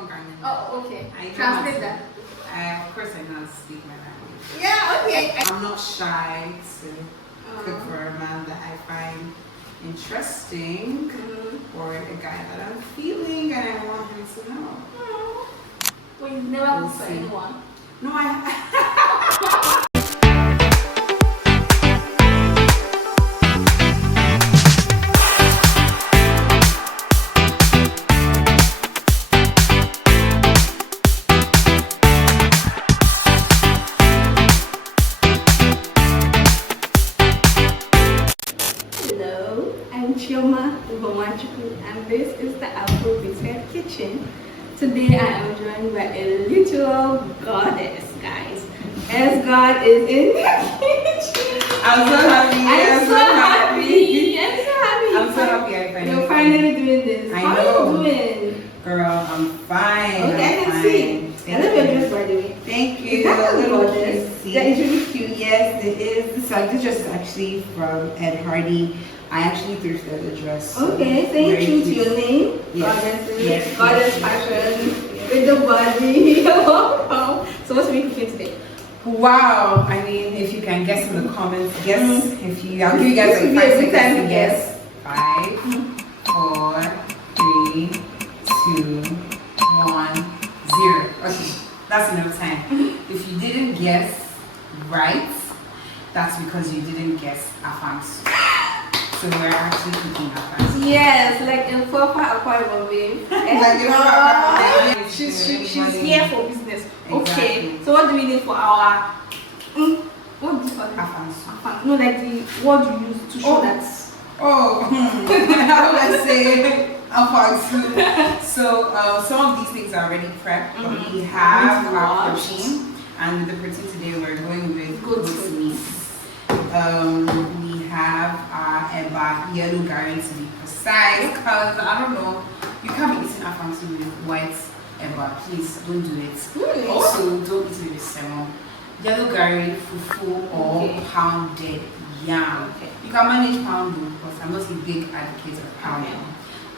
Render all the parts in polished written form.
Oh, okay. Translate that. Of course, I know how to speak my language. Yeah, okay. I'm not shy to cook for a man that I find interesting or a guy that I'm feeling and I want him to know. Well, you've never cooked for anyone? No, I Hello, I'm Chioma Ugo-Nwachukwu and this is the Afrobeats Head Kitchen. Today I am joined by a little goddess, guys. SGaWD is in the kitchen. I'm so happy. I'm so happy. I'm so happy You're finally doing this. I How know. are you doing? Girl, I'm fine. Okay, I can see. I love your dress, by the way. Thank you. Is that a gorgeous? That is really cute. Yes, it is. This dress is actually from Ed Hardy. I actually thrifted the dress. Okay, staying true to your name. Yes. Goddess fashion with the body. Wow. So what's we cooking today? Wow. I mean, if you can guess in the comments, guess if you. I'll give you guys like 5 seconds to guess. 5, 4, 3, 2, 1, 0. Okay, that's enough time. If you didn't guess right, that's because you didn't guess Afang Soup. So we're actually cooking Afang Soup. Yes, like in proper Akwa Ibom way. She's here for business. Okay, Exactly. so what do we need for our what do you call it? Afang Soup. No, like the what you use to show that. Oh, how would I say Afang Soup? So some of these things are already prepped. But we have our protein, and the protein today we're going with goat meat. We have our eba, yellow garri to be precise, because I don't know, you can't be eating Afang Soup with white eba. Please don't do it. Also, don't eat it with salmon. Yellow garri, fufu, or pounded yam. You can manage pounding because I'm not a big advocate of pounding.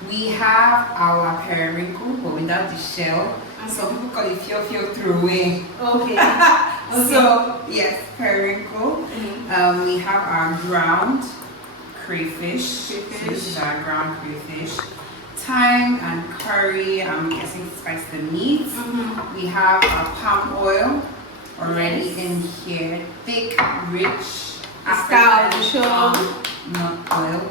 We have our periwinkle, but without the shell. Some people call it fio throwaway. Okay. So yes, periwinkle. We have our ground crayfish. So this is our ground crayfish. Thyme and curry. I'm guessing to spice the meat. We have our palm oil already in here. Thick, rich. African not oil.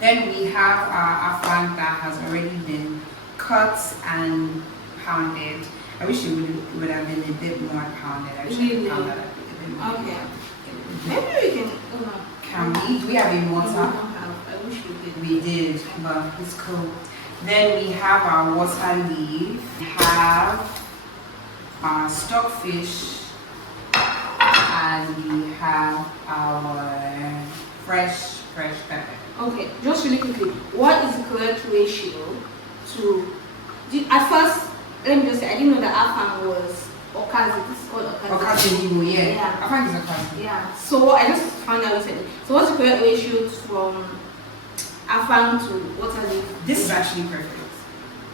Then we have our afang that has already been cut and pounded. I wish it would have been a bit more pounded. I wish I could pound that a bit more. Okay. Maybe we can. Can we? Do we have a mortar? I wish we did. We did, but it's cool. Then we have our water leaf. We have our stockfish. And we have our fresh pepper. Okay, just really quickly, what is the correct ratio to? At first, let me just say, I didn't know that Afang was okazi. This is called okazi. Okazi, yeah. Afang is okazi. Yeah. So I just found out recently. So what's the correct ratio from Afang to water leaf? This is actually perfect.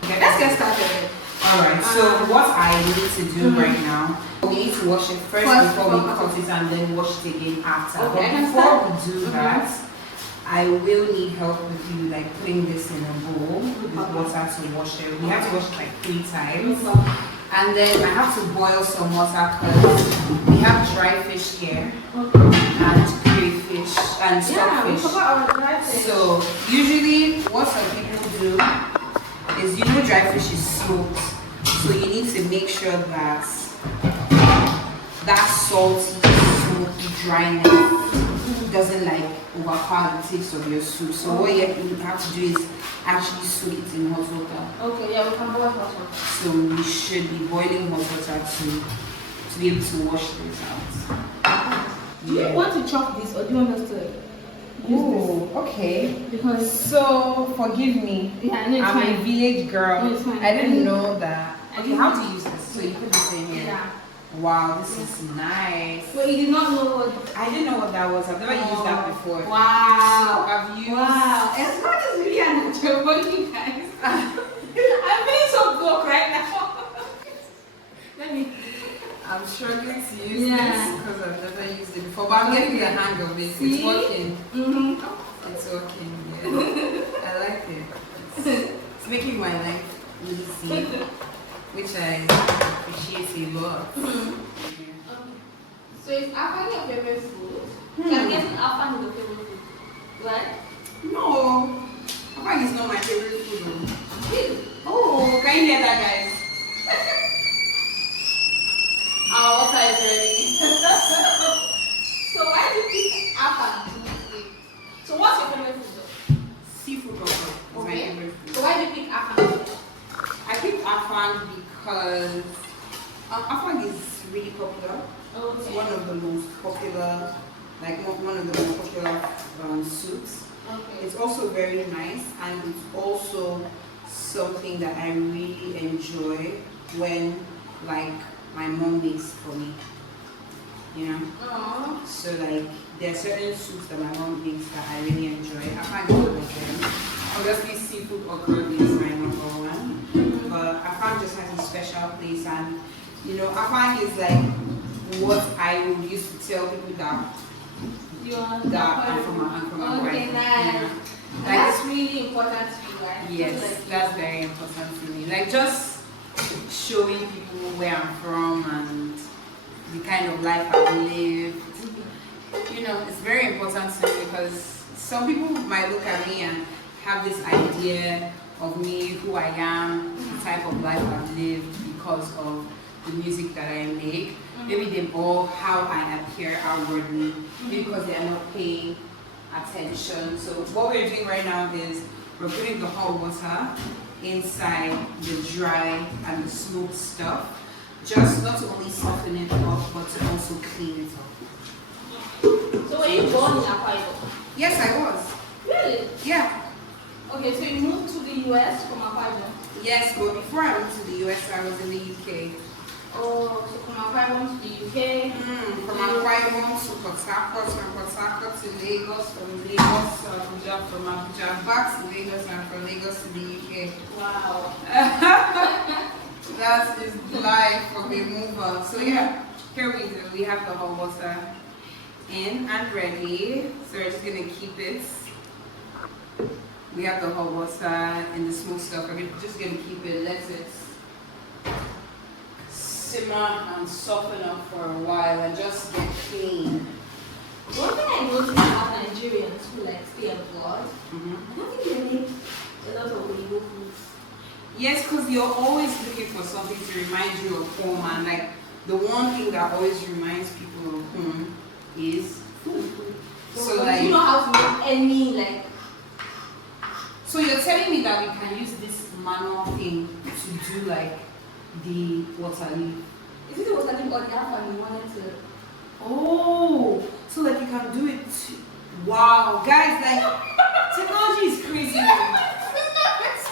Okay, let's get started. Alright, so what I need to do right now, we need to wash it first before we cut it and then wash it again after. Okay, but before we do that, I will need help with you like putting this in a bowl with water to wash it. We have to wash it like 3 times. And then I have to boil some water because we have dry fish here and crayfish and stockfish. So usually what some people do is, you know, dry fish is smoked. So you need to make sure that that salty, smoky dryness doesn't like overpower the taste of your soup. So what you have to do is actually soak it in hot water. Okay, yeah, we can boil hot water. So we should be boiling hot water to be able to wash this out. Do you want to chop this or do you want us to use this? Okay. Because So forgive me. Yeah, I know it's I'm fine. a village girl. No, it's fine. I didn't know that. Okay, how to use this? So you put this in here. Yeah. Wow, this is nice. But you did not know what. I didn't know what that was. I've never used that before. Wow. I've used. Wow. It's not as really an entrepreneur, you guys. I'm feeling so broke right now. to use this because I've never used it before, but I'm getting the hang of it. See? It's working. Mm-hmm. It's working, yeah. I like it. It's making my life easy, which I appreciate a lot. Yeah. So is Afang your favorite food? I'm guessing Afang is your favorite food, right? No, Afang is not my favorite food. Really? Oh, can you hear that, guys? Our water is ready. So why do you pick Afang to make? So what's your favorite food though? Seafood also is my favorite food. So why do you pick Afang? I picked Afang because Afang is really popular. Okay. It's one of the most popular, one of the most popular soups. Okay. It's also very nice, and it's also something that I really enjoy when my mom makes for me. You know? Aww. So there are certain soups that my mom makes that I really enjoy. Afang is one of them. Obviously seafood okra is my number one. But Afang just has a special place, and you know, Afang is what I would used to tell people that I'm from Akwa Okay, Ibom. nice. That's really important to you, right? Yes, that's very important to me. Just showing people where I'm from and the kind of life I've lived. You know, it's very important to me because some people might look at me and have this idea of me, who I am, the type of life I've lived because of the music that I make. Maybe how I appear outwardly, because they are not paying attention. So what we're doing right now is we're putting the hot water inside the dry and the smoked stuff, just not to only soften it up, but to also clean it up. So were you born in Akwa Ibom? Yes, I was. Really? Yeah. Okay, so you moved to the US from Akwa Ibom? Yes, but before I went to the US, I was in the UK. Oh, so from Akwa Ibom to the UK? From Akwa Ibom to Port Harcourt, from Port Harcourt to Lagos, from Lagos to Abuja, from Abuja back to Lagos, and from Lagos to the UK. Wow. That is life of a mover. So yeah, here we do. We have the hot water in and ready. So we're just gonna keep it. We have the hot water in the smoked stuff. We're just gonna keep it. Let it simmer and soften up for a while and just get clean. One thing I noticed about Nigerians who stay abroad, I don't think they make a lot of Igbo foods. Yes, because you're always looking for something to remind you of home, and the one thing that always reminds people of home is food. So do you know how to make any So you're telling me that we can use this manual thing to do the water leaf? Is it the water leaf or the half and you wanted to? Oh, so you can do it. Wow, guys, technology is crazy.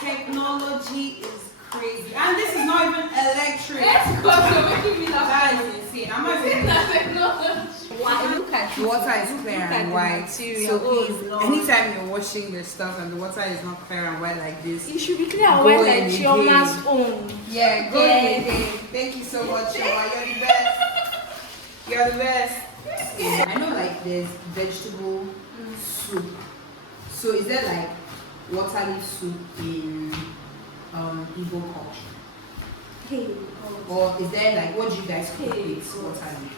Technology is crazy, and this is not even electric. You're making me laugh. That is insane. I'm not even. Technology. Wow, look at The water is clear and white. So please, Lord. anytime you're washing the stuff and the water is not clear and white like this, It should be clear and Go white in like again. Chioma's own. yeah, go Yeah. in again. Thank you so much, Chioma. You're the best. You're the best. I know there's vegetable soup. So is there water leaf soup in Igbo culture? Hey, Or is there what do you guys cook Hey, with God. water leaf?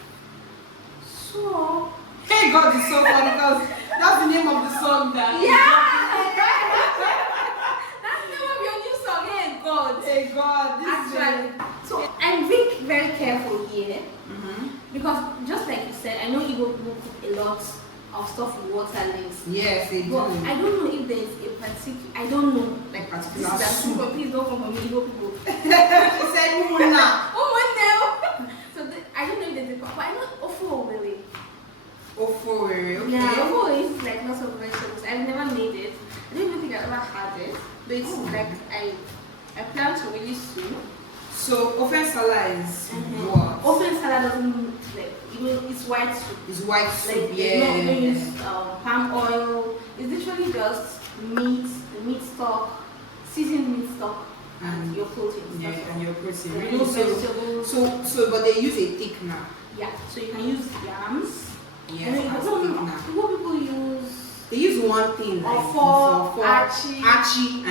so Hey God is so funny because that's the name of the song that that's the name of your new song. Hey God. Hey God, this Actually, so I'm being very careful here Mm-hmm. because just like you said, I know Igbo people cook a lot of stuff with water leaves. Yes, they do. But I don't know if there's a particular. I don't know. Particular This is that soup. soup. Please don't come for me, Igbo people. She said, Muna. Oh my no. So I don't know if there's a. But I know Ofo really. Ofowere, okay. Yeah, Ofo is lots of vegetables. I've never made it. I don't even think I've ever had it. But it's I plan to really soon. So, ofensala is Mm-hmm. what? Often salad doesn't it's white soup. It's white soup, They don't yeah. use palm oil. It's literally just meat, the meat stock, seasoned meat stock, and your protein. Yeah, and your your protein. Yeah, Really. vegetables. So, but they use a thickener. Yeah, so you can use yams. Yes, And as what thickener. people use? They use one thing like For achi. Achi.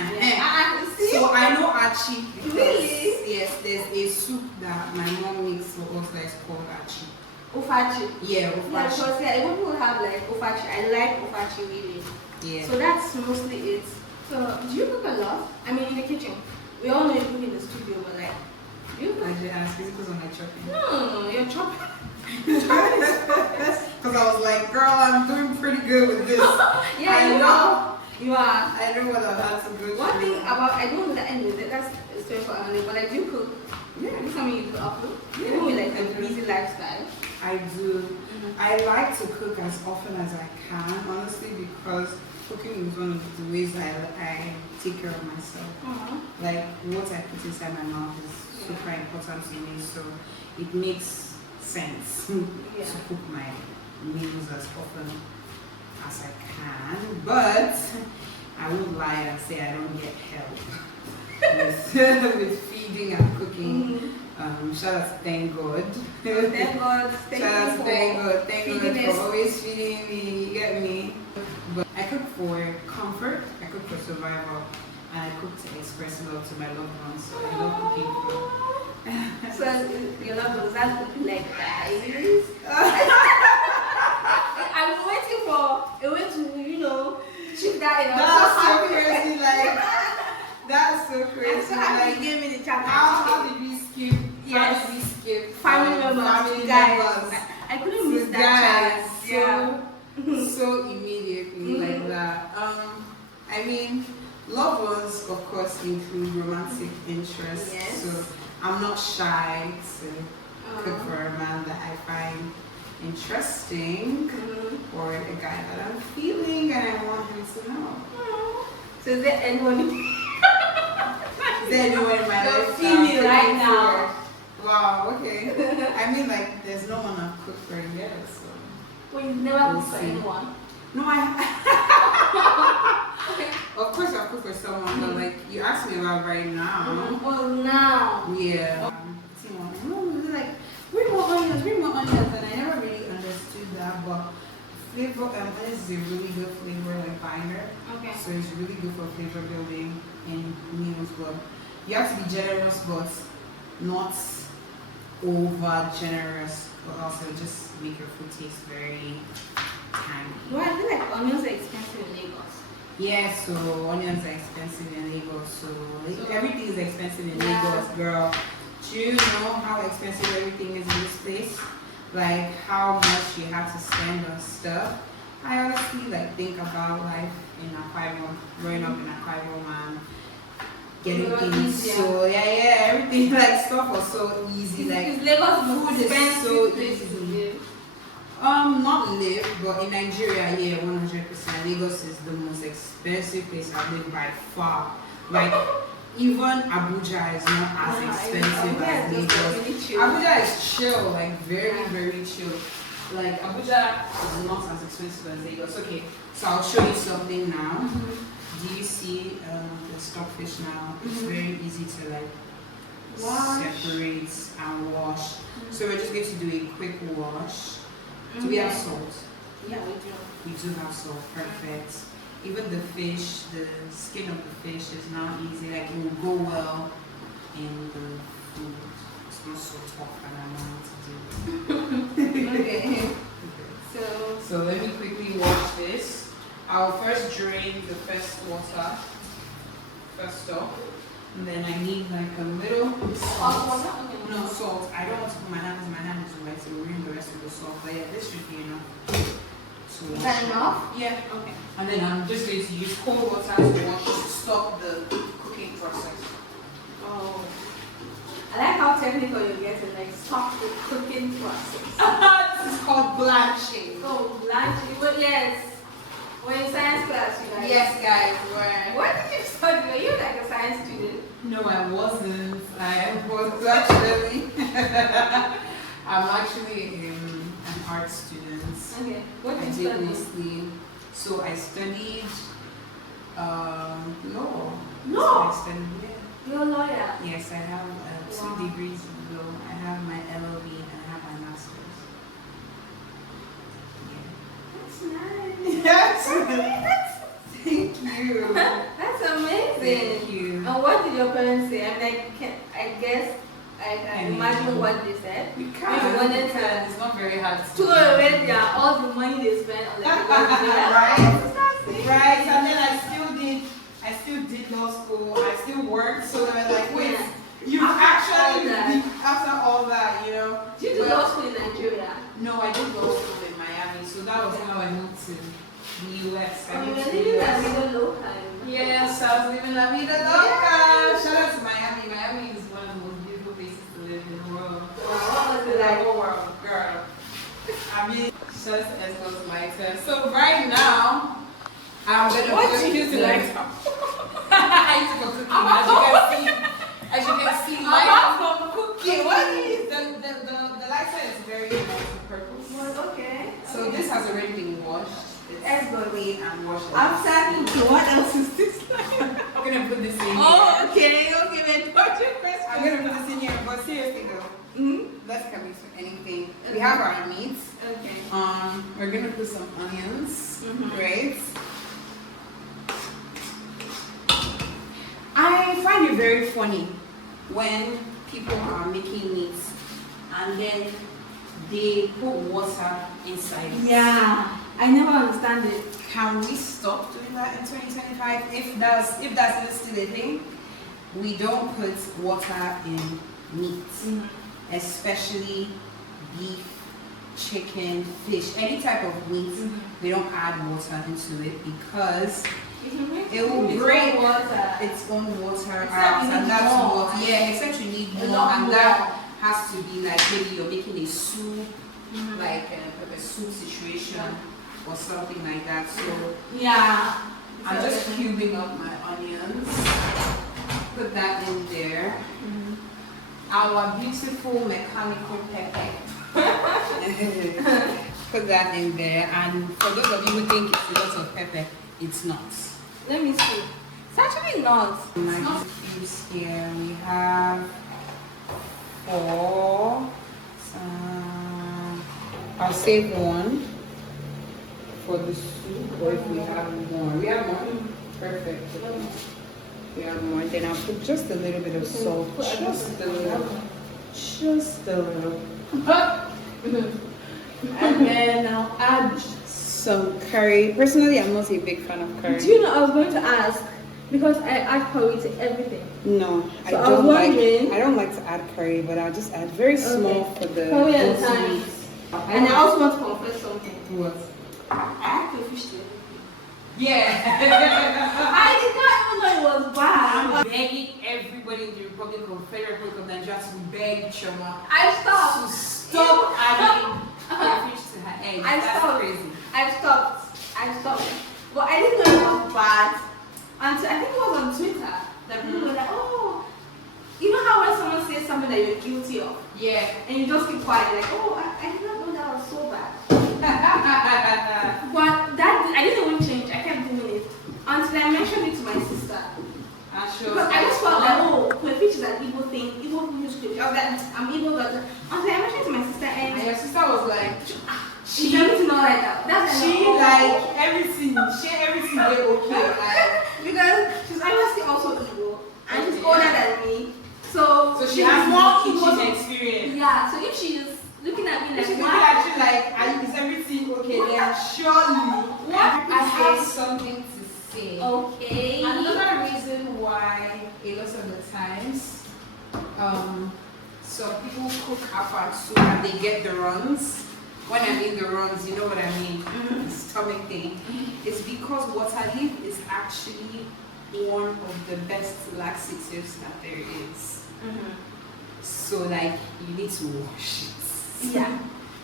See? So I know achi because Really? yes, there's a soup that my mom makes for us that is called achi. Ufachi. Yeah, Yeah, ufachi. because even people have like ufachi. I like ufachi really. Yeah. So that's mostly it. So do you cook a lot? I mean, in the kitchen. We all know you cook in the studio, but like, do you cook? I just asked because I'm like chopping. No, you're chopping. Because I was like, girl, I'm doing pretty good with this. Yeah, I know. You are. I know what I've had to go through. One thing about I don't know that anyway. That's a story for another. But I do cook. Yeah. This time you do upload. Yeah. Even with like I a do. busy lifestyle. I do. I like to cook as often as I can, honestly, because cooking is one of the ways I take care of myself. Like what I put inside my mouth is super important to me, so it makes sense to cook my meals as often as I can. But I won't lie and say I don't get help with feeding and cooking. Shout out to Thank God. Thank God. Thank God. Thank God us. for always feeding me. You get me? But I cook for comfort. I cook for survival. And I cook to express love to my loved ones. So I love cooking for. So your loved ones, that's cooking like guys. I'm waiting for a way to, shift that in. That's so crazy. Like, that's so crazy. I'm so happy Like, you gave me the chance. how did we skip? Yes. How did we skip? Family members, Family guys. members. I couldn't miss that chance. So immediately like that. I mean, loved ones of course include romantic interests. Yes. So I'm not shy to cook for a man that I find interesting or a guy that I'm feeling and I want him to know. So is there anyone? Is there anyone in my You're life feeling that I'm right cooking now. for? Wow, okay. I mean, like, there's no one I've cooked for yet, so. Well, you've never We'll cooked for see. anyone. No, of course I've cooked for someone, but like, you asked me about right now. Well, now. Yeah. Like, bring more onions, and I never really understood that, but flavor, onions is a really good flavor, like binder. Okay. So it's really good for flavor building in meals, but you have to be generous, but not over generous, but also just make your food taste very tangy. Well, I feel like onions are expensive in Lagos. Yeah, so onions are expensive in Lagos, so everything is expensive in Yeah. Lagos, girl. Do you know how expensive everything is in this place? Like how much you have to spend on stuff. I honestly think about life in Akwa Ibom, growing up in Akwa Ibom and getting It was things easier. so everything stuff was so easy. Is Lagos the most food is expensive so place to easy. live? Not live, but in Nigeria, 100%. Lagos is the most expensive place I've lived by far. Like, even Abuja is not as expensive as Lagos. Really chill. Abuja is chill, very, very chill. Like, Abuja is not as expensive as Lagos. Okay, so I'll show you something now. Do you see the stockfish now? It's very easy to Wash. separate and wash. So we're just going to do a quick wash. Do we have salt? Yeah, we do. We do have salt, perfect. Even the fish, the skin of the fish is now easy, it will go well in the food. It's not so tough and I know what to do. Okay. So let me quickly wash this. I'll first drain the first water, first off. And then I need a little salt. No, salt. I don't want to put my hand because my hand is wet, so we'll ruin the rest of the salt. But yeah, this should be enough. Is that enough? Yeah. Okay. And then I'm just going to use cold water to wash to stop the cooking process. Oh. I like how technical you're getting, stop the cooking process. This is called blanching. Oh, blanching. Well, yes. We're in science class, you guys. Yes, guys, we're. What did you study? Were you like a science student? No, I wasn't. I was actually. I'm actually an art student. Okay. What I did you did study? mostly. So I studied law. Law? So I studied, You're a lawyer. Yes, I have 2 degrees in law. I have my LLB and I have my master's. That's nice. Yes. Thank you. That's amazing. Thank you. And what did your parents say? I mean, I guess I can imagine what they said. You can't. You wanted to It's not very hard to throw away all the money they spent on the right? Right. And then I still did law school. I still worked. So they were like, wait, you actually after all that, you know. Did you do law school in Nigeria? No, I did law school in Miami. So that was how I moved to the US. I moved to the US. Yes, I was living La Vida Loca. Shout out to Miami. Miami is one of the most beautiful places to live in the world. What was it like? The whole world, girl. I mean, shout out to Esco's lighter. So right now, I'm gonna. What do you use to light up? I use it for cooking. As you can see, apart from cooking, what is the lighter is very multi-purpose. well, okay. So this has already been washed. It's clean and washed. I'm starting to. What else is this? I'm gonna put this in here. Oh, okay, wait. I'm gonna put this in here, but seriously though, let's come into anything. We have our meat. Okay. We're gonna put some onions, right? I find it very funny when people are making meat and then they put water inside it. Yeah, I never understand it. Can we stop doing that in 2025? If that's still a thing, we don't put water in meat, especially beef, chicken, fish, any type of meat. We don't add water into it because it will break its own water out, and that's what. Yeah, except you need more, and that has to be like maybe you're making a soup, like a pepper soup situation or something like that. So yeah, I'm just cubing up my onions. Put that in there. Our beautiful mechanical pepper. Put that in there, and for those of you who think it's a lot of pepper, it's not. Let me see. It's actually not. My cubes here, we have 4. I'll save 1 for the soup, or if we have more. We have more? Perfect. We have more. Then I'll put just a little bit of salt. Just a little. Just a little. And then I'll add some curry. Personally, I'm not a big fan of curry. Do you know, I was going to ask, because I add curry to everything. No, I So don't like. wondering- I don't like to add curry, but I'll just add very small for the. Curry at a those time. meats. And I also want to confess something. What? I had to fish to everything. Yeah. I did not even know it was bad. I'm begging everybody in the Federal Republic of Nigeria to beg Chioma I to stopped. stop adding fish to her eggs. That's crazy. I stopped. But I didn't know it was bad until I think it was on Twitter that people were like, oh, you know how when someone says something that you're guilty of, Yeah. and you just keep quiet, like, oh, I did not know that was so bad. But that I didn't even change. I kept doing it until I mentioned it to my sister. Because I just felt like, oh, crayfish is an Igbo thing. Igbo use crayfish. I was like, I'm Igbo, but until I mentioned it to my sister, and your sister was like, she everything all like that. That's she like everything. She everything they okay. Like, because she's obviously also Igbo, and she's older than me. So she she's has more more Igbo experience. Yeah. So if she's looking at me like, She's looking at you like, is everything okay? Then surely, I have something to say. okay. Another reason why a lot of the times, some people cook Afang soup and they get the runs. When I mean the runs, you know what I mean, the stomach thing. It's because water leaf is actually one of the best laxatives that there is. So like, you need to wash it. Yeah.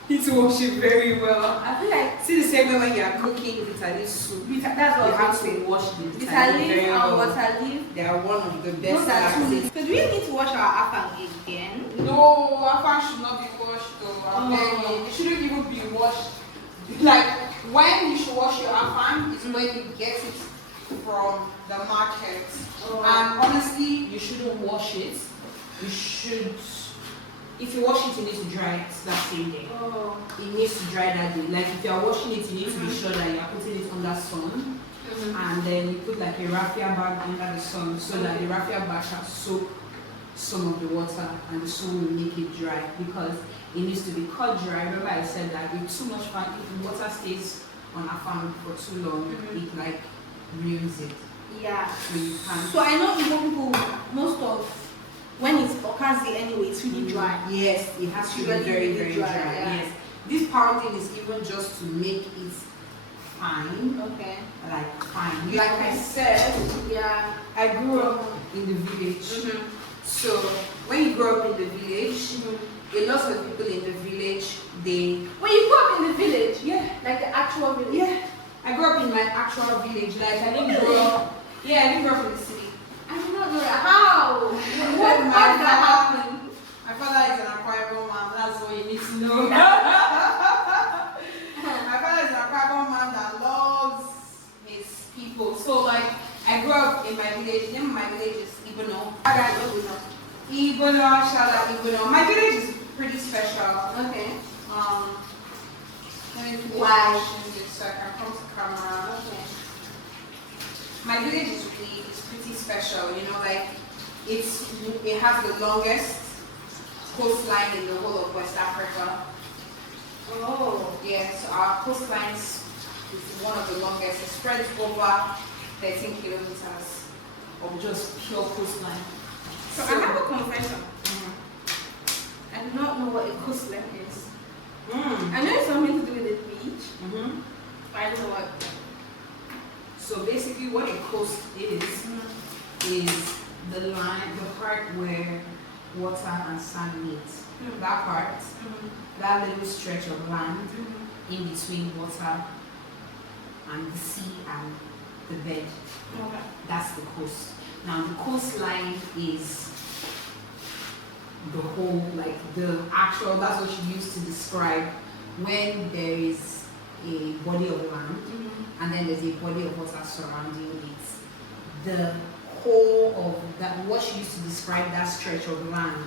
You need to wash it very well. I feel like See the same way when you are cooking bitter leaf soup. that's You what have to wash the bitter bitter leaf leaf very and well. water leaf. They are one of the Those best are two. laxatives. So do we need to wash our afang again? No, Afang should not be washed though. Oh. It shouldn't even be washed. Like when you should wash your Afang is when you get it from the market. Oh. And honestly, You shouldn't wash it. You should, if you wash it, you need to dry it that same day. Oh. It needs to dry that day. Like if you are washing it, you need to be sure that you are putting it under sun. And then you put like a raffia bag under the sun so that the raffia bag shall soak some of the water and the sun will make it dry because it needs to be cut dry. Remember I said that if too much fat, if the water stays on a fan for too long, it like ruins it. Yeah. So you can't. So I know Igbo people, most of when it's okazi anyway, it's really dry. Yes, it has to be Really, very, really very dry, dry. yeah. Yes. This pounding is even just to make it fine. Okay. Like fine. Like I said, Yeah. I grew up in the village. So when you grow up in the village, a lot of people in the village, they When you grew up in the village, yeah. like the actual village. Yeah. I grew up in my actual village. Like I didn't grow up. Yeah, I didn't grow up in the city. I did not know that. How? What How did that happen? my father is an Akwa Ibom man. That's what you need to know. My father is an Akwa Ibom man that loves his people. So like, I grew up in my village. The name of my village is Ibono. Ibono, shout out Ibono. My village is pretty special. Okay. Let me put Why? this so I can come to camera. Okay. My village is really, it's pretty special. You know, like it has the longest coastline in the whole of West Africa. Oh. Yeah, so our coastline is one of the longest. It spreads over 13 kilometers Of just pure coastline. So I have a confession. I do not know what a coastline is. I know it's something to do with the beach, but I don't know what. So basically what a coast is the line, the part where water and sand meet. That part, that little stretch of land in between water and the sea and the bed. Okay. That's the coast. Now the coastline is the whole, like the actual, that's what you use to describe when there is a body of land and then there's a body of water surrounding it. The whole of that, what she used to describe that stretch of land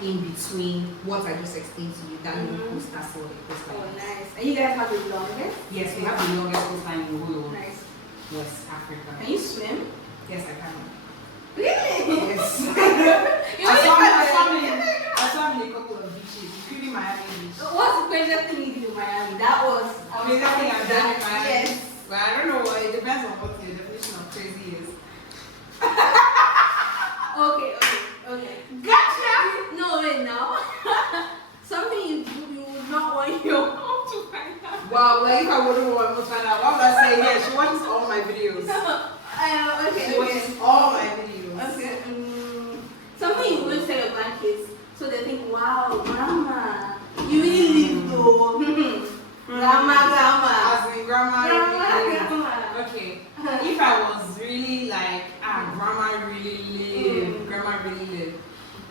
in between what I just explained to you, that little coast, that's what it was Oh, like. nice. And you guys have the longest? Yes, we have the longest coastline in the whole of Nice. West Africa. Can you swim? Yes, I can. Really? Yes. You I really saw him in a couple of beaches, including Miami Beach. What's the craziest thing you did in Miami? That was. Crazy thing I've done in Miami. Yes. Well, I don't know what, it depends on what your definition of crazy is. Okay. Gotcha! No, wait, now. Something you would not want your mom to find out. Well, like if I wouldn't want to find out, why would I say yeah? She watches all my videos. Okay. She watches all my videos. Okay. Something you wouldn't tell your grandkids, so they think, wow, grandma, you really live though. Grandma. As in grandma. Grandma. Okay. If I was really like, grandma really lived. Grandma really lived.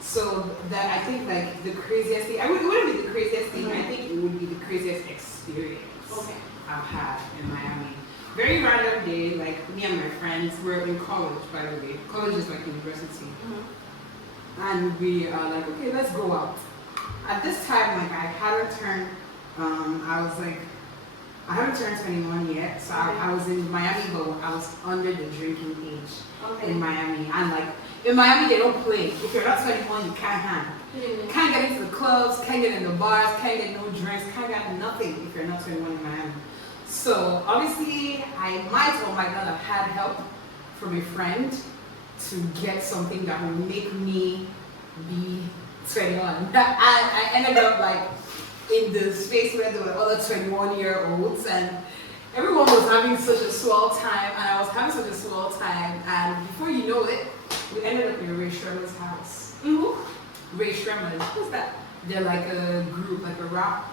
So that I think like the craziest thing, it wouldn't be the craziest thing. I think it would be the craziest experience I've had in Miami. Very random day, like me and my friends were in college, by the way. College is like university. And we are like, okay, let's go out. At this time, like I hadn't turned, I haven't turned 21 yet. So I was in Miami, but I was under the drinking age in Miami. And like, in Miami, they don't play. If you're not 21, you can't hang. Can't get into the clubs, can't get in the bars, can't get no drinks, can't get nothing if you're not 21 in Miami. So obviously, I might or might not have had help from a friend to get something that would make me be 21. I ended up like in the space where there were other 21-year-olds and everyone was having such a swell time and I was having such a swell time and before you know it, we ended up in Ray Shremmer's house. Ray Shremmer's. Who's that? They're like a group, like a rap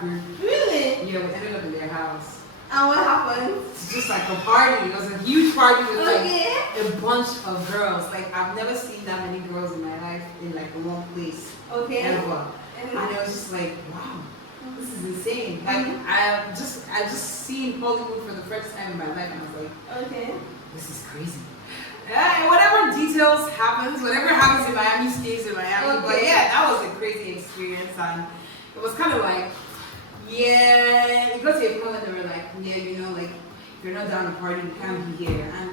group. Really? Yeah, we ended up in their house. And what happened? It's just like a party. It was a huge party with like Okay. a bunch of girls. Like I've never seen that many girls in my life in like one place ever. And it was just like, wow, this is insane. Like I just seen Hollywood for the first time in my life and I was like, this is crazy. Whatever details happens, whatever happens in Miami stays in Miami. But yeah, that was a crazy experience, and it was kind of like, yeah, it got to a point where they were like, yeah, you know, like, if you're not down to party, you can't be here. And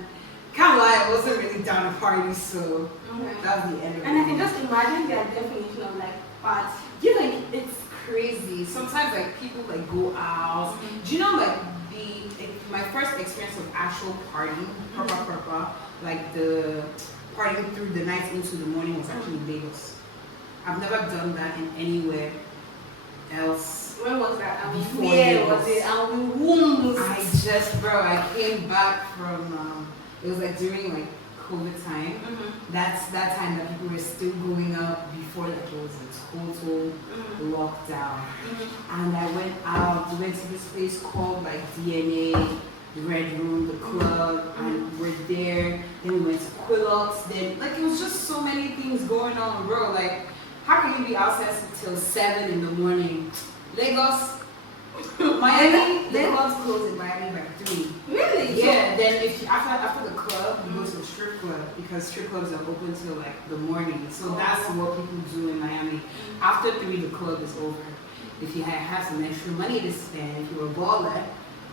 can't lie, I wasn't really down to party, so that was the end of it. And I can just imagine their definition of like party. Yeah, like, it's crazy. Sometimes, like, people, like, go out. Do you know, like, my first experience of actual partying, proper, like, the partying through the night into the morning was actually in Lagos. I've never done that in anywhere else. When was that? And Before where Lagos. was it? And whom was it? I came back from, it was like during like COVID time. That's that time that people were still going out before like it was a total lockdown. And I went out, we went to this place called like DNA, the Red Room, the club, and we're there. Then we went to Quillox. Then like it was just so many things going on, bro. Like, how can you be outside till 7 in the morning? Lagos, Miami, the clubs close in Miami by 3. Really? Yeah. Then if you, after the club, you go to the strip club because strip clubs are open till like the morning. So that's what people do in Miami. After 3, the club is over. If you have some extra money to spend, if you're a baller,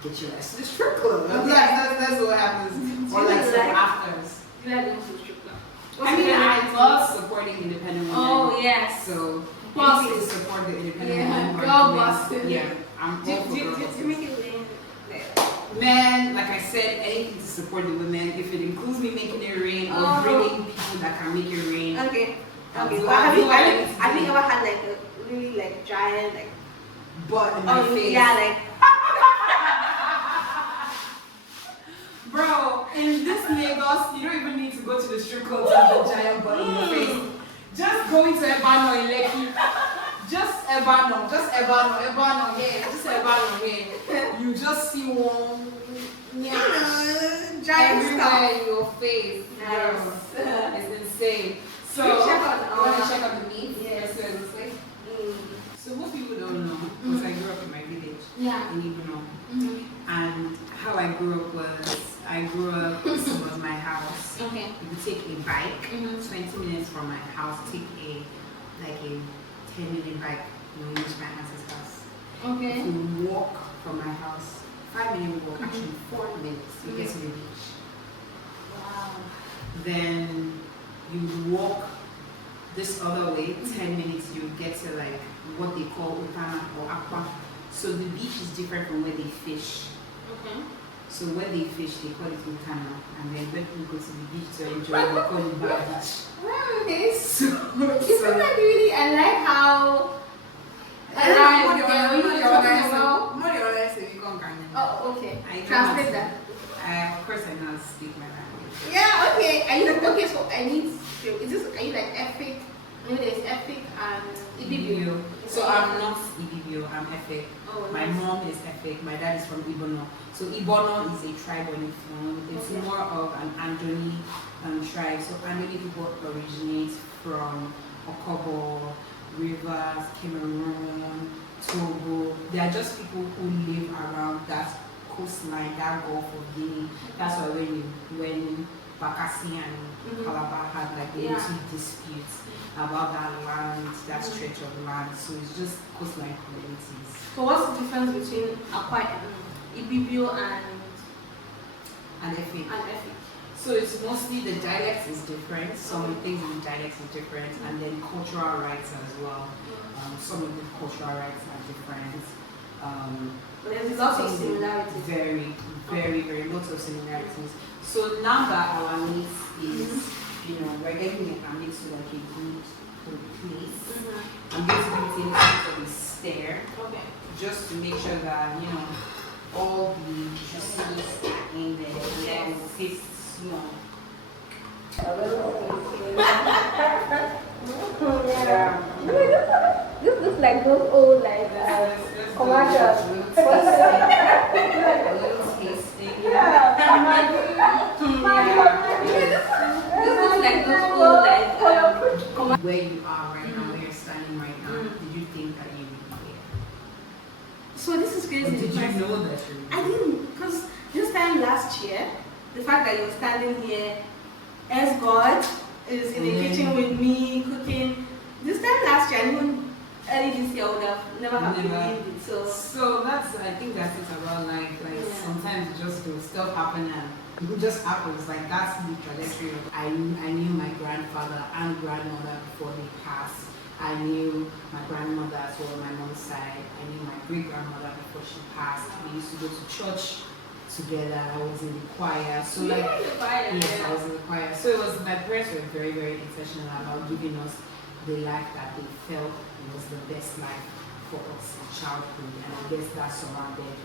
get your ass to the strip club. That's what happens. Or like some afters. You like going to the strip club? I mean, I love supporting independent women. Oh yes. So Bosses. anything to support the independent Yeah, women. girl bosses. Yeah, I'm all for girl Do bosses. you make it rain? Man, like I said, anything to support the women. If it includes me making it rain or bringing people that can make it rain. Okay. I'll Okay. do But have it. you ever had like a really like giant like Butt in my face. yeah like Bro, in this Lagos, you don't even need to go to the strip club to have a giant butt in your face. Just going to Ebano in Lekki. Just Ebano, yeah, just Ebano, yeah. You just see one giant everywhere stuff. in your face. Bro. It's insane. So, You check out you want to check out the meat? Yes. So most people don't know, because I grew up in my village. Yeah. In Ibono. And how I grew up was, this was my house. Okay. You could take a bike, 20 minutes from my house, take a 10-minute bike, you reach my auntie's house. Okay. You walk from my house, 5-minute walk, actually 4 minutes, you get to the beach. Wow. Then you walk this other way, 10 minutes, you get to like what they call Utana or Akwa. So the beach is different from where they fish. Okay. So where they fish, they call it Utana. And then when people go to the beach to enjoy, they call it Bar Beach. Okay. So, It's like really, I like how. Oh, okay. Translate that. Of course, I know how to speak my language. Yeah, okay. Are you okay? So I need. Is this? Are you like epic? You know, there's epic and Ibibio. So I'm not Ibibio, I'm Efe. Oh, My nice. mom is Efe, my dad is from Ibono. So Ibono is a tribe on its own. It's Okay. more of an Andoni tribe. So Andoni people originate from Okobo, Rivers, Cameroon, Togo. They are just people who live around that coastline, that Gulf of Guinea. That's why when Bakassi and Calabar had like the little disputes about that land, that stretch of land. So it's just coastline communities. So what's the difference between Akwa Ibibio And Efe. Epic? So it's mostly the dialect is different. Some things in the dialect is different, and then cultural rights as well. Some of the cultural rights are different. But there's lots of things- similarities. Very, very, very lots of similarities. So now that our meat is, we're getting it and to like a good place. I'm going to be taking it to the stair, Okay. just to make sure that all the juices are in there, and then it tastes, This looks like those old like commercials. A little tasting. This looks like those old like Where you are right now, where you're standing right now, did you think that you would be here? So this is Or crazy. did you because know that you would be I didn't, because this time last year, the fact that you're standing here as God is in the kitchen with me cooking. This time last year, even early this year, I would have never have believed it. So that's, I think that's it about life. Like sometimes it just will stuff happen and it just happens. Like that's the trajectory. I knew my grandfather and grandmother before they passed. I knew my grandmother as well on my mom's side. I knew my great grandmother before she passed. We used to go to church together. I was in the choir. So you like were in the choir, yes, I was in the choir. So it was, my parents were very, very intentional about giving us the life that they felt was the best life for us in childhood. And I guess that surrounded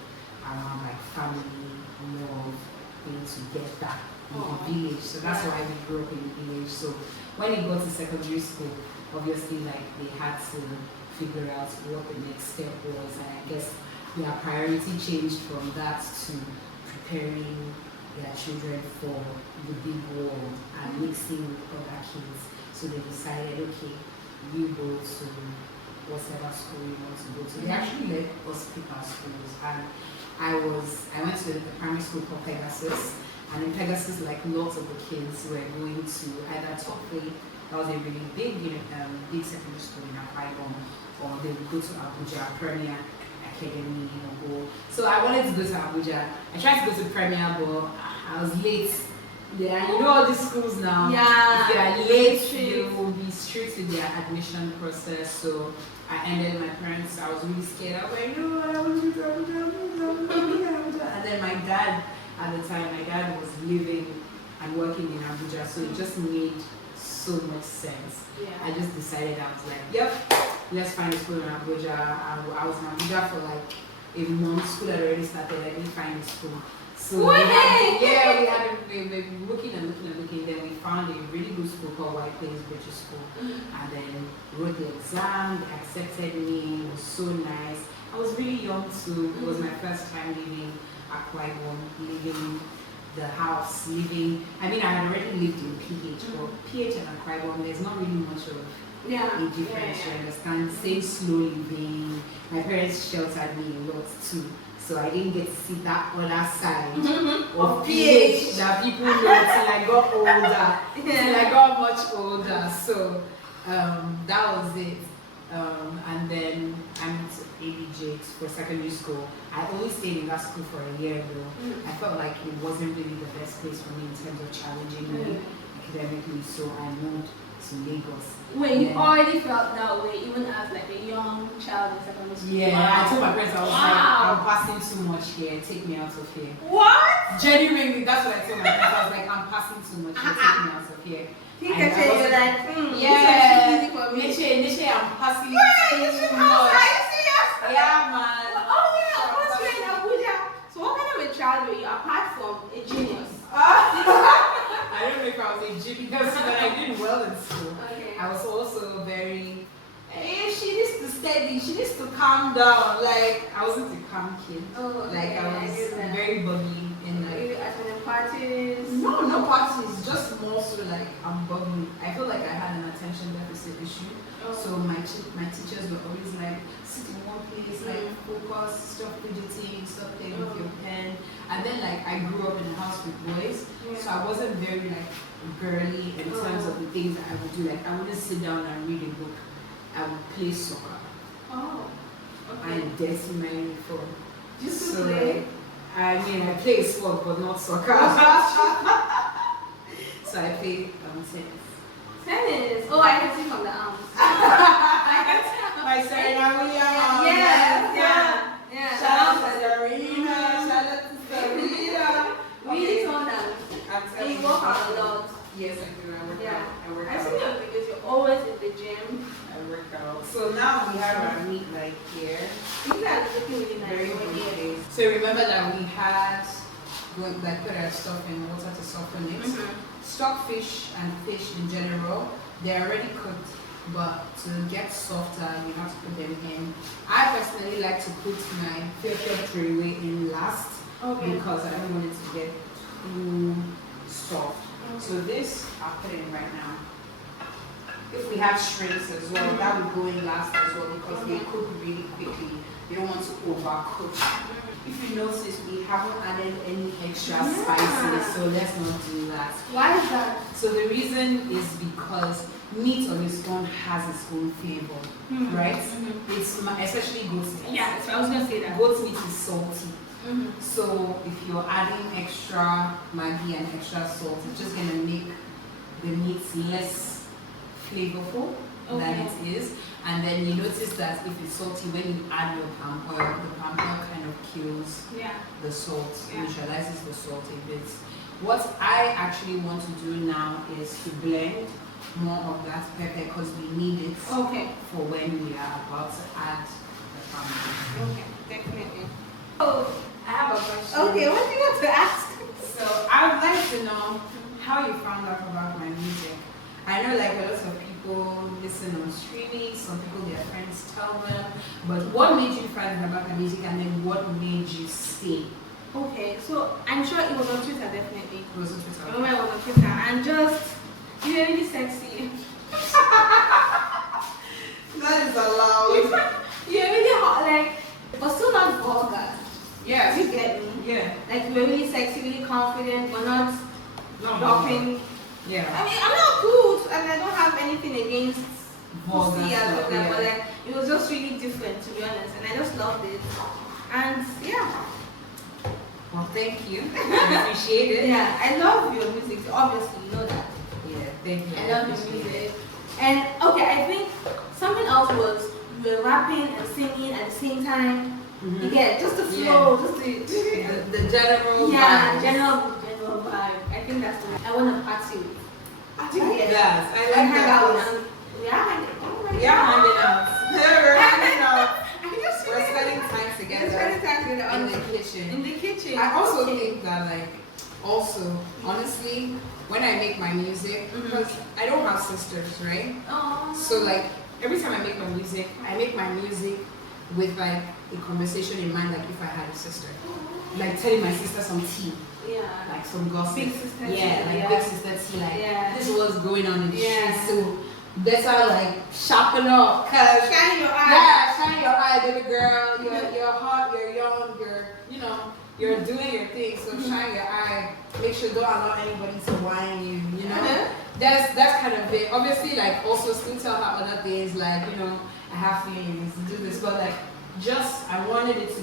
around like family, love, being together in the village. So that's why we grew up in the village. So when we got to secondary school, obviously like they had to figure out what the next step was, and I guess their priority changed from that to preparing their children for the big world and mixing with other kids. So they decided, okay, you go to whatever school you want to go to. They actually let us pick our schools, and I went to the primary school called Pegasus, and in Pegasus, like lots of the kids were going to either top eight, that was a really big, big secondary school in Akwa Ibom, or they would go to Abuja, Premier Academy, go. So I wanted to go to Abuja. I tried to go to Premier, but I was late. Yeah, you know all these schools now. Yeah. If you are late, they will be strict with their admission process. So I ended my parents. I was really scared. I was like, no, I want to go to Abuja. And then my dad, at the time, my dad was living and working in Abuja, so it just made so much sense. Yeah. I just decided, I was like, yep, let's find a school in Abuja. I was in Abuja for like a month. School had already started. I didn't find a school. So we were looking and looking. Then we found a really good school called White Plains British School, and then wrote the exam. They accepted me. It was so nice. I was really young too. It was my first time leaving Akwa Ibom, leaving the house, I mean, I had already lived in PH, but PH and Akwa Ibom, there's not really much of a difference. You understand? Same slow living. My parents sheltered me a lot too. So I didn't get to see that other side of PH that people know till I got older. Till I got much older. So that was it. And then I went to ABJ for secondary school. I only stayed in that school for a year though. I felt like it wasn't really the best place for me in terms of challenging me academically. So I moved to Lagos. Wait, you already felt that way even as like a young child in secondary school? Yeah, I told my parents, I was like, I'm passing too much here, take me out of here. What? Genuinely, that's what I told my parents. I was like, I'm passing too much here, take me out of here. You're like, yeah, this is easy for me. Niche, I'm passing Wait, too you should much. Are you serious? Yeah, man. Oh yeah, of course you're in Abuja. So what kind of a child were you apart from a genius? I don't know if I was a genius, but I did well in school. Okay. I was also very, she needs to steady, she needs to calm down. Like, I wasn't a calm kid. Oh, okay. Like, I was very bubbly in Are like. you attending parties? No, no parties, just more so like I'm bubbly. I feel like I had an attention deficit issue. So my teachers were always like, sit in one place, like focus, stop fidgeting, stop playing with your pen. And then like I grew up in a house with boys, so I wasn't very like girly in terms of the things that I would do. Like I wouldn't sit down and read a book. I would play soccer. Oh, okay. And dirty my uniform. Just to play? I mean, I play sport, but not soccer. So I played tennis. Tennis? Oh, I can see from the arms. My Serena Williams. Yeah. Shout out to Serena. Shout out to Serena. Really tall down. And you work out a lot. Yes, I do. I work out. I see your videos. You're always in the gym. I work out. So now we have our meat like here. These are looking really nice. Very good. So remember that we had like put our stuff in water to soften it. Stockfish and fish in general, they're already cooked, but to get softer, you have to put them in. I personally like to put my filtered throwaway in last because I don't want it to get too soft. So this, I'll put it in right now. If we have shrimps as well, that would go in last as well because they cook really quickly. You don't want to overcook. If you notice, we haven't added any extra spices, so let's not do that. Why is that? So the reason is because meat on its own has its own flavor, right? It's especially goat meat. Yeah, so I was gonna say that. Goat meat is salty. So if you're adding extra Maggi and extra salt, it's just gonna make the meat less flavorful than it is. And then you notice that if it's salty, when you add your palm oil, the palm oil kind of kills the salt, neutralizes the salt a bit. What I actually want to do now is to blend more of that pepper because we need it for when we are about to add the palm oil. Okay, definitely. Oh, I have a question. okay, what do you want to ask? So I would like to know how you found out about my music. I know like a lot of people listen on streaming, some people, their friends tell them, but what made you find out about my music and then what made you stay? Okay, so I'm sure it was on Twitter, definitely. It was on Twitter. I remember it was on Twitter, and just, you were really sexy. That is allowed. You were really hot, like, but still not vulgar. Yeah. You get me? Yeah. Like, you were really sexy, really confident, but not dropping. Yeah. I mean, I'm not rude, and I don't have anything against Vulgar pussy and all stuff, that, but like, it was just really different, to be honest, and I just loved it. And yeah. Well, thank you. I appreciate it. Yeah, I love your music, obviously, you know that. Yeah, thank you. I love your music. And okay, I think something else was you were rapping and singing at the same time. You get just the flow, just the general yeah, vibe. general vibe. I think that's the I want to party with. I like that. I like hang that. out and we are hanging out. We are hanging out. We're hanging out. I just We're spending time together. We're spending time together in the kitchen. In the kitchen. I also think that like also honestly when I make my music because I don't have sisters, right? So like every time I make my music with like a conversation in mind, like if I had a sister, like telling my sister some tea, like some gossip, big sister big sister tea, like this is what's going on in the streets, so better like sharpen up, cause shine your eye, shine your eye, baby girl. You're hot, you're young, you're doing your thing, so shine your eye. Make sure don't allow anybody to whine you, you know. That's kind of it. Obviously, like also still tell her other things, like I have feelings, do this, but like I wanted it to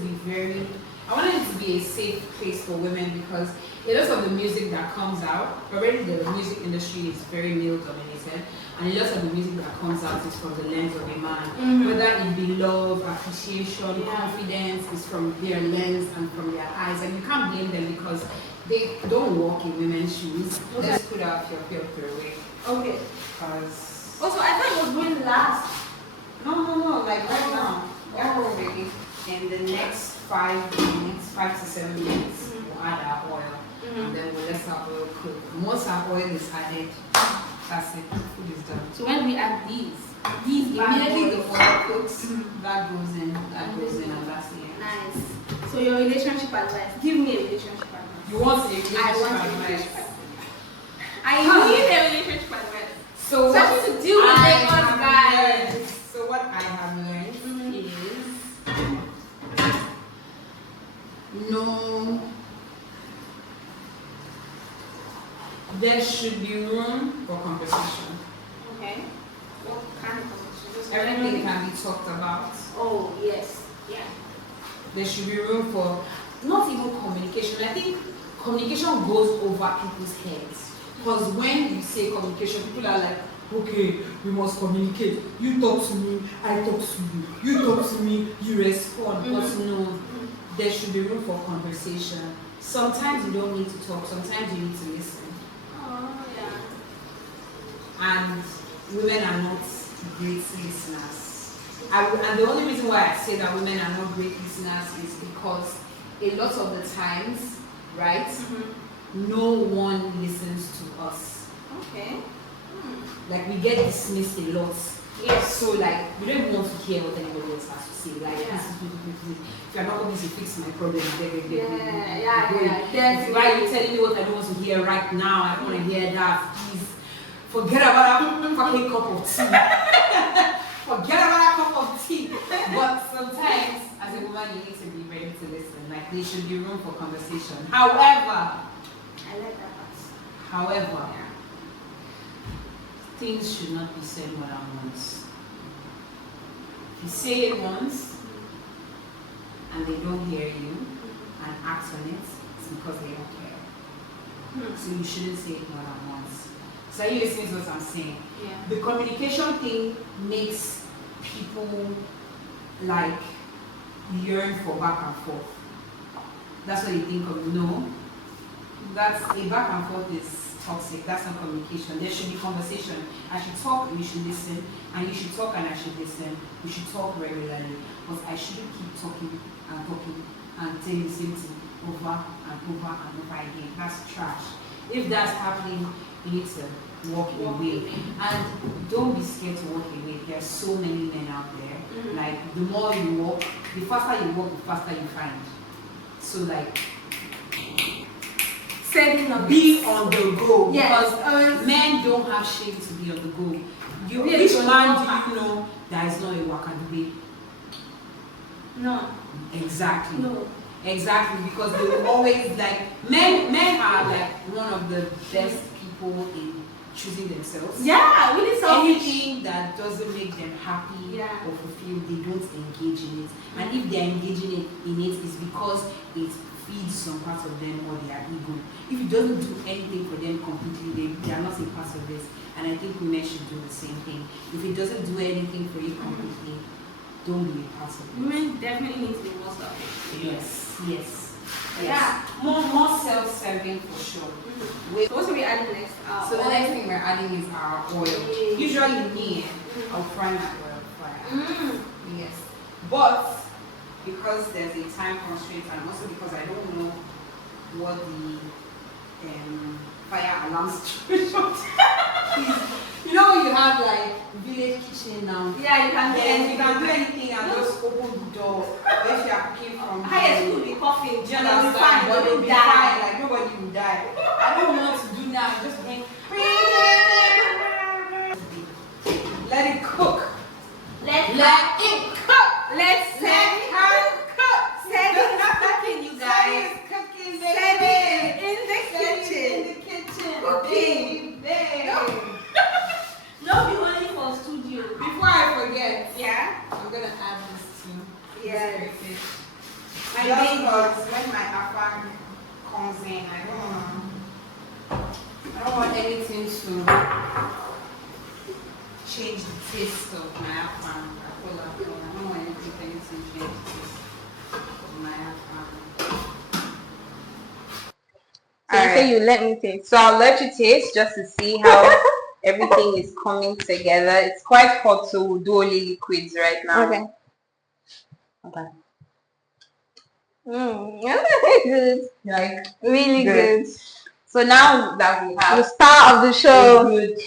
be a safe place for women because a lot of the music that comes out, already the music industry is very male dominated, and a lot of the music that comes out is from the lens of a man. Whether it be love, appreciation, confidence, is from their lens and from their eyes, and you can't blame them because they don't walk in women's shoes. Let's put our fear away. Okay. Because also I thought it was going last. No, like right now. Oh, baby. In the next 5 to 7 minutes, we'll add our oil. And then we'll let our oil cook. Once our oil is added, that's it. Food is done. So when we add these immediately the oil cooks, that goes in, and that's it. Nice. So your relationship advice. Give me a relationship advice. You want a relationship advice? I need a relationship advice. So something to do with Lagos guys. So what I have learned is there should be room for conversation. Okay. What kind of conversation? Everything can be talked about. Oh yes. Yeah. There should be room for not even communication. I think communication goes over people's heads. Because when you say communication, people are like, okay, we must communicate. You talk to me, I talk to you. You talk to me, you respond. But no, there should be room for conversation. Sometimes you don't need to talk, sometimes you need to listen. Oh, yeah. And women are not great listeners. And the only reason why I say that women are not great listeners is because a lot of the times, right, no one listens to us. Okay. Like we get dismissed a lot. Yes. So like we don't even want to hear what anybody else has to say. Like if you're not going to fix my problem, why are you telling me what I don't want to hear right now? I don't want to hear that. Please Forget about that fucking cup of tea. Forget about that cup of tea. But sometimes, as a woman, you need to be ready to listen. Like, there should be room for conversation. However, I like that part. However, things should not be said more than once. If you say it once and they don't hear you and act on it, it's because they don't care. So you shouldn't say it more than once. So are you listening to what I'm saying? Yeah. The communication thing makes people like yearn for back and forth. That's what you think of. No. That's a back and forth is toxic. That's not communication. There should be conversation. I should talk and you should listen, and you should talk and I should listen. We should talk regularly, but I shouldn't keep talking and saying the same thing over and over and over again. That's trash. If that's happening, you need to walk away. And don't be scared to walk away. There are so many men out there. Like, the more you walk, the faster you walk, the faster you find. So like, be on the go. Yes. Because men don't have shame to be on the go. Which man do you know that is not a wakadubi? No. Exactly. No. Exactly, because they will always like men are like one of the best people in choosing themselves. Yeah, really selfish. Anything that doesn't make them happy or fulfilled, they don't engage in it. And if they're engaging in it, it's because it feeds some parts of them or their ego. If it doesn't do anything for them completely, they are not a part of this. And I think women should do the same thing. If it doesn't do anything for you completely, don't be a part of it. Women definitely need to be more selfish. Yes. Yeah. More self-serving for sure. So what should we add next? So the next thing we're adding is our oil. Usually me, I'll fry my oil fire. Yes. But because there's a time constraint and also because I don't know what the fire alarm situation is. You know when you have like village kitchen now? Yeah, you can do anything. You can do anything and just open the door. If you are cooking from highest could be coughing, do you understand? But you'll be fine, like nobody will die. I don't know what to do now, just think. Let it cook. Let it cook. Let's Let her cook. Seven is cooking, you guys. Cooking, Seven in the kitchen. In the kitchen. Cooking. Baby. No, be only for studio. Before I forget, Yeah. I'm gonna add this too. Yes. My baby, when my Afang comes in, I don't want anything to change the taste of my Afang. I don't want anything to change the taste of my Afang. So you say you let me taste. So I'll let you taste just to see how everything is coming together. It's quite hot, so we'll do only liquids right now. Okay. Okay. Good. Like Really good. So now that we have The star of the a show. good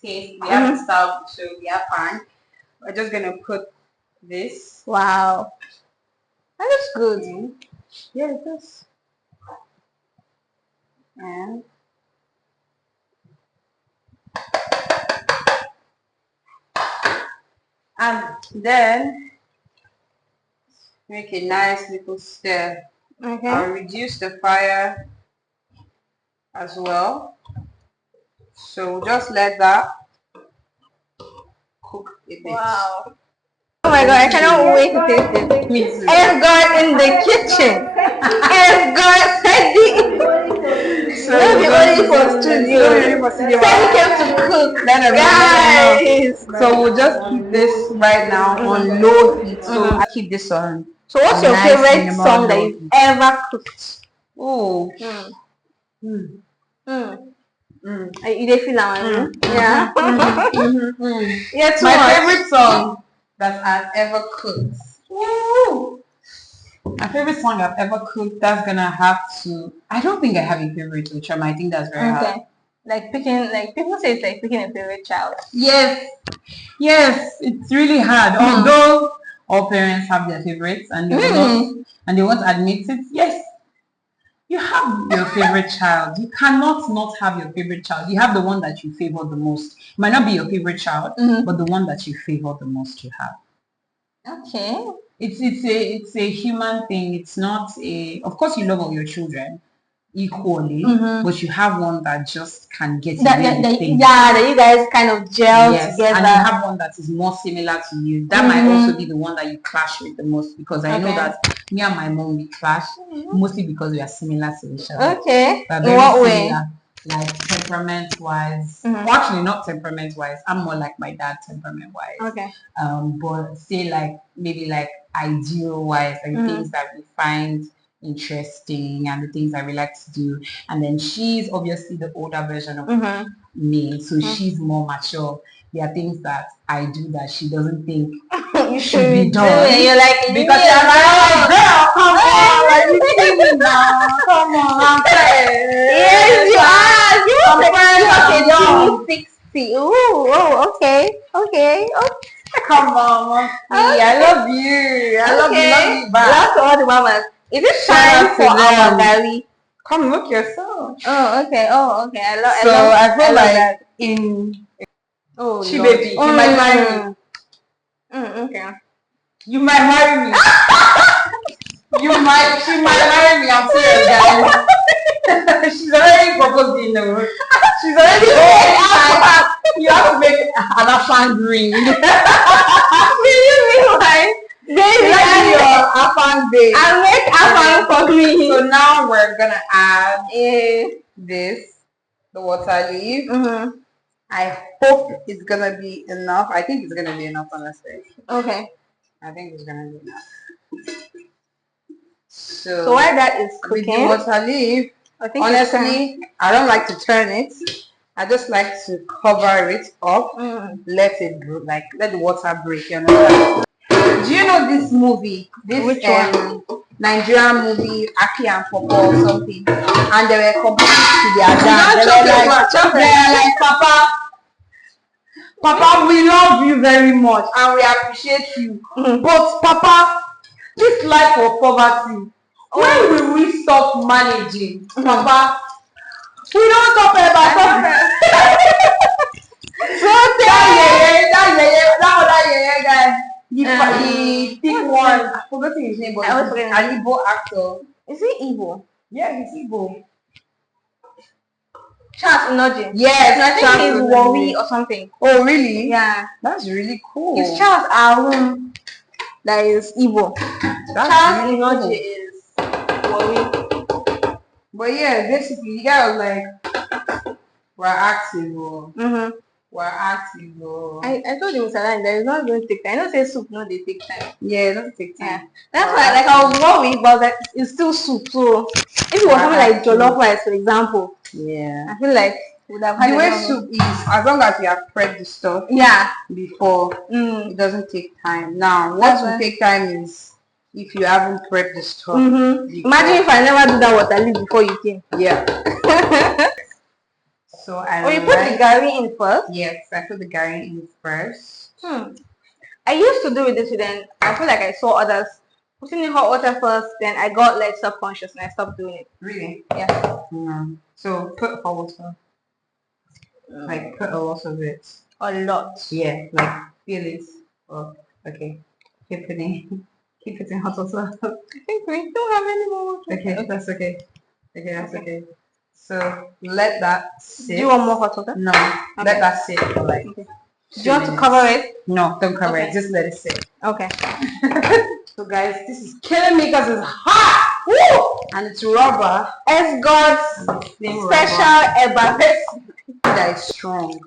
taste, we have the star of the show, we have pan. We're just gonna put this. Wow. That looks good. Yeah, it does. And then make a nice little stir. Okay. I'll reduce the fire as well. So just let that cook a bit. Wow. Oh my god, I cannot wait to taste it. Me too. SGaWD in the kitchen. SGaWD ready. So Don't be only for studio. Sally came to cook. Guys. So we'll just keep this right now on low heat. So I keep this on. So what's your Nice favorite minimal song that low you've heat. ever cooked? Oh. You dey feel that one? Yeah. Yeah, too My much. favorite song that I've ever cooked. Woo! My favorite song I've ever cooked, that's gonna have to. I don't think I have a favorite, Chioma. I think that's very hard. Okay. Like picking, like people say it's like picking a favorite child. Yes, it's really hard. Although all parents have their favorites and they will not, and they won't admit it. Yes, You have your favorite child. You cannot not have your favorite child. You have the one that you favor the most. It might not be your favorite child, but the one that you favor the most you have. Okay. It's a human thing. It's not a. Of course, you love all your children equally, but you have one that just can get away with things. That you guys kind of gel together. And you have one that is more similar to you. That might also be the one that you clash with the most, because I know that me and my mom, we clash mostly because we are similar to each other. Okay. In what way? Like temperament wise. Well, actually not temperament wise. I'm more like my dad temperament wise. Okay. But say like maybe like ideal wise, like things that we find interesting and the things that we like to do. And then she's obviously the older version of me, so she's more mature. There are things that I do that she doesn't think you should be done. You're like, because you're like, girl, come on, like you see me now. Come on, I'm tired. Yes, you are. You young. 60. Oh, okay. Come on, Mommy. I love you. I love you back. Last to all the mamas. Is it time for our Garri? Come look yourself. Oh, okay. I love feel like that. She baby, you might marry me. Okay. You might marry me. She might marry me. I'm serious, guys. She's already proposing. She's already you have to make an Afang ring. Baby, your Afang day. I'll make Afang for me. So now we're gonna add the water leaf. I hope it's gonna be enough. I think it's gonna be enough, honestly. Okay. I think it's gonna be enough. So while that is cooking, with the water leaf, honestly, I don't like to turn it. I just like to cover it up, let the water break. You know. Do you know this movie? This Nigerian movie, Aki and Popo or something, and they were complaining to their dad. They were like, Papa, we love you very much and we appreciate you. But Papa, this life of poverty, when will we stop managing? Papa, we don't stop ever. So that other guy. The thick one, I forgot his name, but an Igbo actor. Is he Igbo? Yeah, he's Igbo. Charles Inoji. Yes, I think he's Wari or something. Oh, really? Yeah. That's really cool. It's Charles Arum that is Igbo. Charles Inoji is Wari. But yeah, basically, the guy was like, we're active. We're active. I told you, Mr. Line, there is not going to take time. I don't say soup, no, they take time. Yeah, it doesn't take time. Yeah. That's why, like, I was worried, but like, it's still soup. So, if it was something like jollof rice, for example, yeah, I feel like would have had the way soup is, as long as you have prepped the stuff before, it doesn't take time. Now, what will take time is if you haven't prepped the stuff. Imagine if I never do that water leaf before you came. Yeah. So you put the Garri in first? Yes, I put the Garri in first. I used to do it this way, then I feel like I saw others putting in hot water first, then I got like subconscious and I stopped doing it. Really? Yeah. So put hot water. Like put a lot of it. A lot. Yeah, like feel it. Oh, okay. Keep it in hot water. I think we don't have any more water. Okay, that's okay. Okay, that's okay. So let that sit. Do you want more hot water? No. Let that sit for like. Do you want to cover it? No, don't cover it. Just let it sit. Okay. So guys, this is killing me because it's hot. Woo! And it's rubber. SGaWD's special Eba that is strong.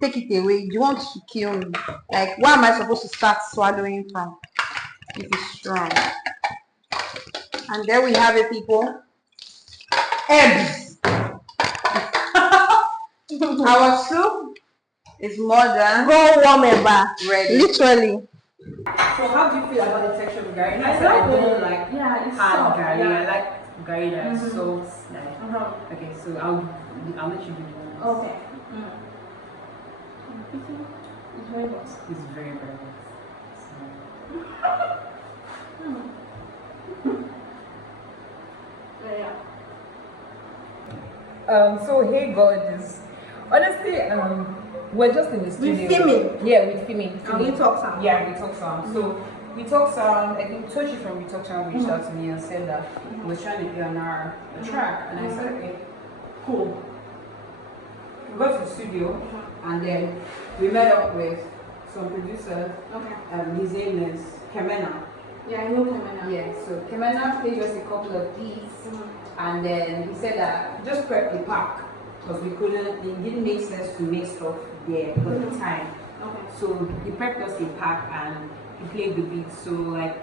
Take it away. You want to kill me? Like, where am I supposed to start swallowing from? It is strong. And there we have it, people. Eggs. Our soup is more than warm Eba. ready. Literally. So how do you feel about the texture of Garri? I don't like hard Garri. I like Garri that is so like. Okay, so I'll let you do it. Okay. It's very hot. It's very hot. Yeah. So hey gorgeous. Honestly, we're just in the studio. We're filming. Yeah, we're filming. And we talk sound. Yeah, we talk sound. So we talk sound. I think Tochi from We Talk Sound reached out to me and said that he was trying to play on our track, and I said, okay, cool. We got to the studio, and then we met up with some producers. Okay. His name is Kemena. Yeah, I know Kemena. Yeah, so Kemena played just a couple of beats, and then he said that just prep the pack because it didn't make sense to make stuff there at the time. Okay. So he prepped us a pack and he played the beats. So like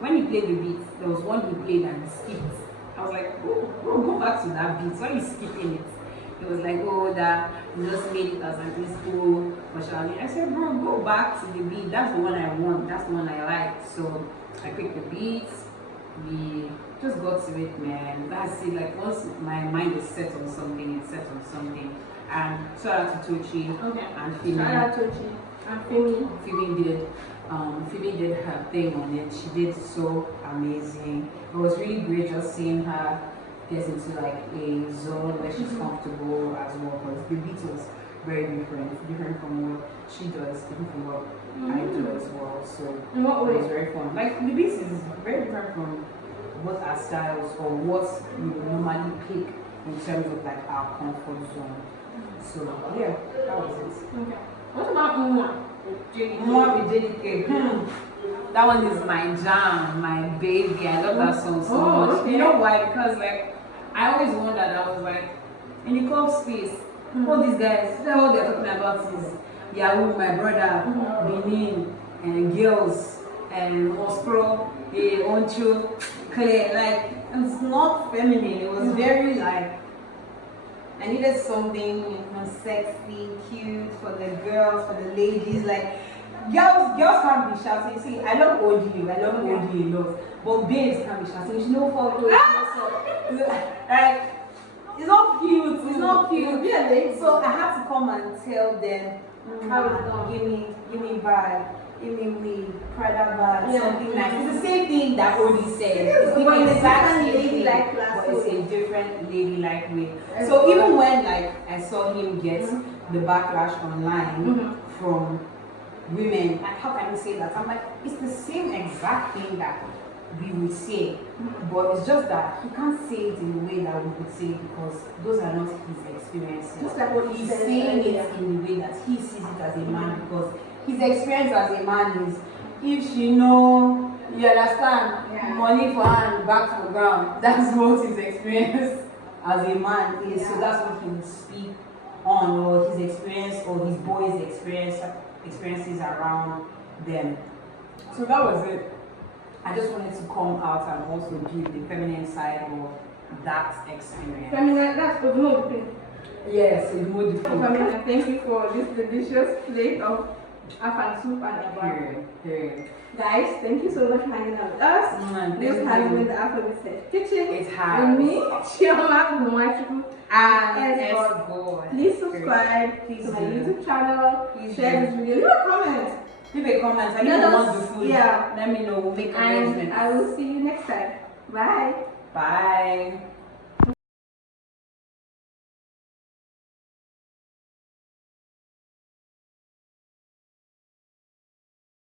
when he played the beats, there was one he played and he skipped. I was like, oh, go back to that beat. Why are you skipping it? He was like, oh, that you just made it as an disco. I said, bro, go back to the beat. That's the one I want. That's the one I like. So I picked the beats. We just got to it, man. That's it. Like once my mind is set on something, it's set on something. And shout out to Tochi and Fimi. Shout out to Tochi and Fimi. Fimi did her thing on it. She did so amazing. It was really great just seeing her get into like a zone where she's comfortable as well. Because the beat was very different from what she does, different from what I do as well. So In what way? it was very fun. Like the beat is very different from what our styles or what we would normally pick in terms of like our comfort zone. So yeah, that was it. Okay. What about Mwa? More with JDK. That one is my jam, my baby. I love that song so much. Okay. You know why? Because like I always wondered. I was like, in the club space, all these guys, all they're talking about is Yahoo, my brother, Benin, and girls, and Ospro, Oncho, Claire. Like it's not feminine. It was very like. I needed something sexy, cute for the girls, for the ladies. Like girls can't be shouting. See, I love OG a lot, but babes can't be shouting. She no photo. Like it's not cute. It's not cute. Really? So I had to come and tell them how it's going. Give me vibe. Give me weed, Prada bag, something nice. It's the same thing that Odi said. It's the exact ladylike class, but it's a different ladylike way. So even when like I saw him get the backlash online from women, like how can you say that? I'm like, it's the same exact thing that we would say, but it's just that he can't say it in the way that we would say it because those are not his experiences. Just like what he's saying it in the way that he sees it as a man because his experience as a man is if she know, you understand, money for hand, back to the ground. That's what his experience as a man is. So that's what he will speak on, or his experience, or his boys' experiences around them. So that was it. I just wanted to come out and also give the feminine side of that experience. Feminine, that's the mood thing. Yes, it's more different. Feminine, thank you for this delicious plate of Afang Soup and Garri. Guys, thank you so much for hanging out with us. This has been the Afrobeats Head Kitchen. It has. With me, Chioma Ugo-Nwachukwu. And SGaWD. Please subscribe to my YouTube channel. Please share this video. Leave a comment. Leave a comment. I don't want the food. Yeah. Let me know. We'll make arrangements. And I will see you next time. Bye. Bye.